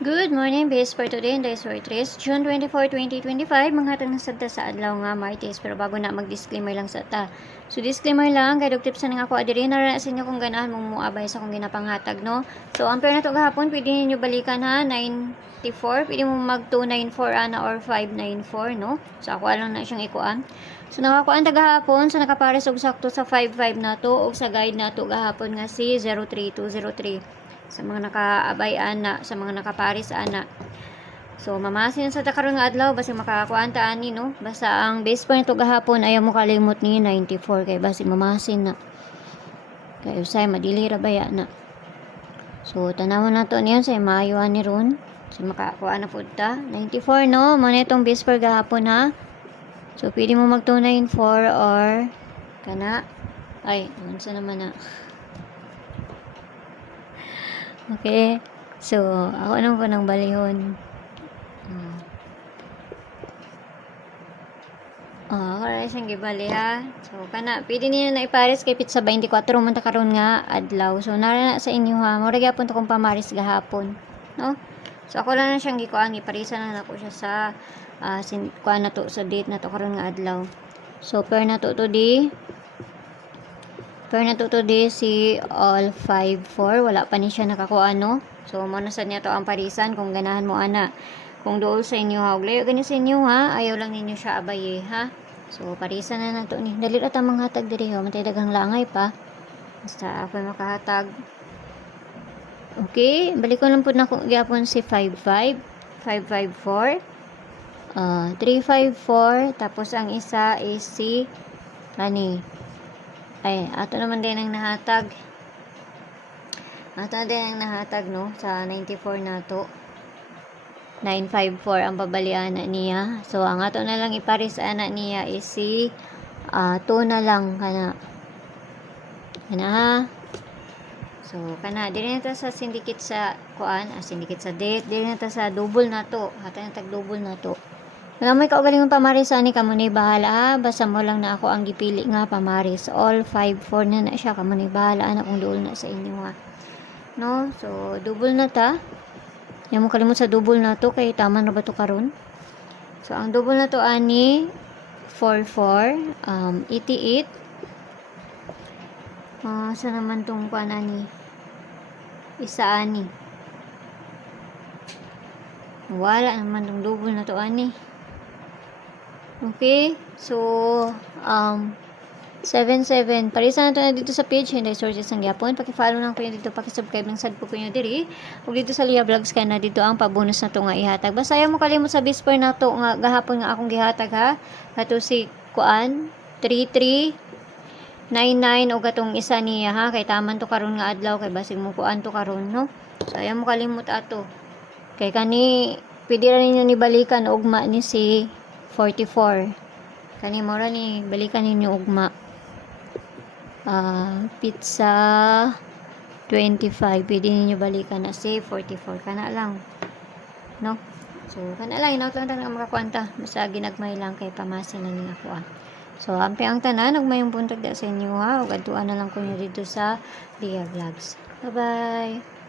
Good morning, base for today, Inday Sortres, June 24, 2025, mga hatang nasagta sa adlaw nga Martes, pero bago na mag-disclaimer lang sa ta. So, disclaimer lang, kay tips na nga ako, adiri na sa inyo kung ganahan mong muabay sa kong ginapanghatag, no? So, ampere na to gahapon, pwede ninyo balikan ha, 94, pwede mo mag 294 ana or 594, no? So, ako lang na siyang ikuan. So, nakakuan ta gahapon, so nakapares og sakto sa 55 na to, og sa guide na to gahapon nga si 03203. Sa mga nakaabay ana, sa mga nakaparis ana. So mamasin sa takaron nga adlaw basi makakuan ta ani no. Basta ang base point to gahapon ayaw mo kalimot ni 94 kay basi mamasin na. Kay usay madili ra baya na. So tanawon nato niyan sa maayo ani ron. So makakuan na pud ta 94 no. Mo na itong base for gahapon ha. So pili mo mag 294 or kana ay unsa naman na. Okay. So, ako naman po ng balihon. Ako rin siyang gibali ha. So, kana, pwede niyo na ipares kay pizza 24 man ta karon nga adlaw. So, nara na sa inyo ha. Mura gyapon to kung pamaris gahapon. No? So, ako lang na siyang gikuan. Iparisa na nako siya sa kuan na to, sa date na to karon nga adlaw. So, per na to di si all 5-4. Wala pa ni siya nakakuha, no? So, muna sa niya to ang parisan kung ganahan mo, ana. Kung dool sa inyo, ha? Uglayo gani sa inyo, ha? Ayaw lang ninyo siya abaye, ha? So, parisan na na to ni. Dali at ang mga hatag diri, ho. Matay dagang langay pa. Basta ako makahatag. Okay? Balik ko lang po na gyapon si 5-5. 5-5-4. 3-5-4. Tapos, ang isa is si ay, ato naman din ang nahatag. Ato din ang nahatag, no? Sa 94 na to. 954 ang babalian na niya. So, ang ato na lang iparis ana niya is si 2 na lang kana. Kana ha. So, kana. Dili na ta sa syndicate sa kuan. Syndicate sa date. Dili na ta sa double na to. Hata na tag double na to. Wala may kaugalingon pamaris ani kamo ni bahala ha. Basta mo lang na ako ang gipili nga pamaris. All 5-4 na siya kamo ni bahala ana kung duol na sa inyo ha. No? So double na ta. Yang mo kalimot sa double na to kay tama na ba to karon? So ang double na to ani 44 88 sa naman tong kuan ani isa ani. Wala naman tong double na to ani. Okay, so 77. Parisa na to na dito sa page Inday Sortres ang gyapon. Paki-follow lang ko dito, paki-subscribe lang sad po ko diri. Ug dito sa Lia Vlogs kay na dito ang pabonus na to nga ihatag. Basta ayaw mo kalimot sa bisper na to nga gahapon nga akong gihatag ha. Kato si kuan 3399 og atong isa niya ha kay taman to karon nga adlaw kay basig mo kuan to karon no. So ayaw mo kalimot ato. Kay kani pwede ra ninyo ni balikan ugma ni si 44. Kani mora ni balikan ninyo ugma. Pizza 25. Pwede ninyo balikan na si 44. Kana lang. No? So, kana lang. Inaut lang ang makakwanta. Basta ginagmay lang kay pamasin na niya ako. So, ampi ang tanan. Nagmayong buntag da sa inyo ha. Ug adtuan na lang ko nyo dito sa Lia Vlogs. Bye-bye.